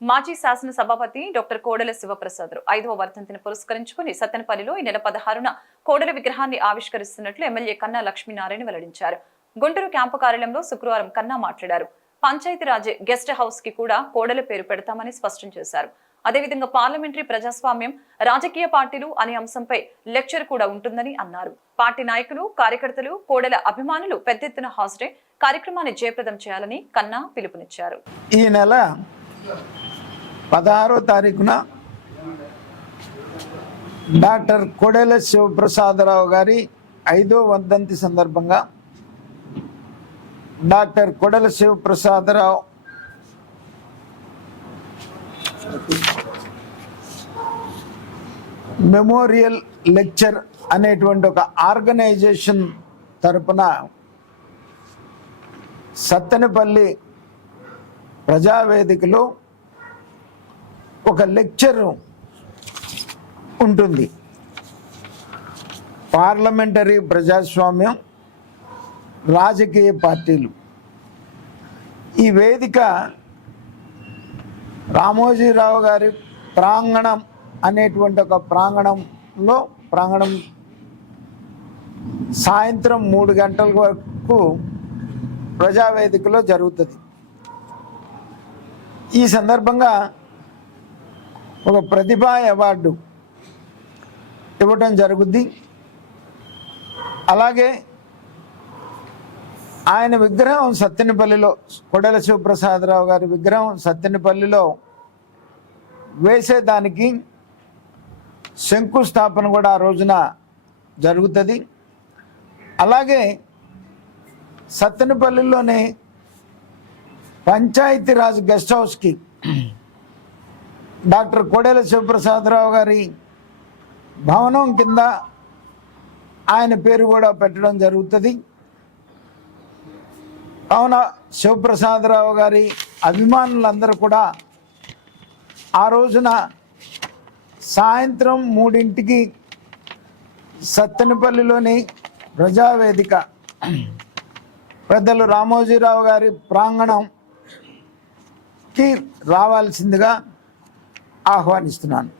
మాజీ శాసన సభాపతి డాక్టర్ కోడెల శివప్రసాద్ ఐదవ వర్ధంతిని పురస్కరించుకుని సత్తెనపల్లిలో ఈ నెల పదహారున కోడెల విగ్రహాన్ని ఆవిష్కరిస్తున్నట్లు ఎమ్మెల్యే కన్నా లక్ష్మీనారాయణ వెల్లడించారు. గుంటూరు క్యాంపు కార్యాలయంలో శుక్రవారం కన్నా మాట్లాడారు. పంచాయతీరాజ్ గెస్ట్ హౌస్కి కూడా కోడెల పేరు పెడతామని స్పష్టం చేశారు. అదేవిధంగా పార్లమెంటరీ ప్రజాస్వామ్యం రాజకీయ పార్టీలు అనే అంశంపై లెక్చర్ కూడా ఉంటుందని అన్నారు. పార్టీ నాయకులు కార్యకర్తలు కోడెల అభిమానులు పెద్ద ఎత్తున హాజరై కార్యక్రమాన్ని జయప్రదం చేయాలని కన్నా పిలుపునిచ్చారు. ఈ నెల పదహారో తారీఖున డాక్టర్ కొడెల శివప్రసాదరావు గారి ఐదో వర్ధంతి సందర్భంగా doctor Kodela Siva Prasada Rao memorial lecture అనేటువంటి ఒక ఆర్గనైజేషన్ తరపున సత్తెనపల్లి ప్రజావేదికలో ఒక లెక్చర్ ఉంటుంది. పార్లమెంటరీ ప్రజాస్వామ్యం రాజకీయ పార్టీలు. ఈ వేదిక రామోజీరావు గారి ప్రాంగణం అనేటువంటి ఒక ప్రాంగణంలో ప్రాంగణం సాయంత్రం మూడు గంటల వరకు ప్రజావేదికలో జరుగుతుంది. ఈ సందర్భంగా ఒక ప్రతిభా అవార్డు ఇవ్వటం జరుగుద్ది. అలాగే ఆయన విగ్రహం సత్తెనపల్లిలో కొడెల శివప్రసాదరావు గారి విగ్రహం సత్తెనపల్లిలో వేసేదానికి శంకుస్థాపన కూడా ఆ రోజున జరుగుతుంది. అలాగే సత్తెనపల్లిలోనే పంచాయతీరాజ్ గెస్ట్ హౌస్కి డాక్టర్ కోడేల శివప్రసాదరావు గారి భవనం కింద ఆయన పేరు కూడా పెట్టడం జరుగుతుంది. కావున శివప్రసాదరావు గారి అభిమానులందరూ కూడా ఆ రోజున సాయంత్రం మూడింటికి సత్తెనపల్లిలోని ప్రజావేదిక పెద్దలు రామోజీరావు గారి ప్రాంగణంకి రావాల్సిందిగా ఆహ్వానిస్తున్నాను.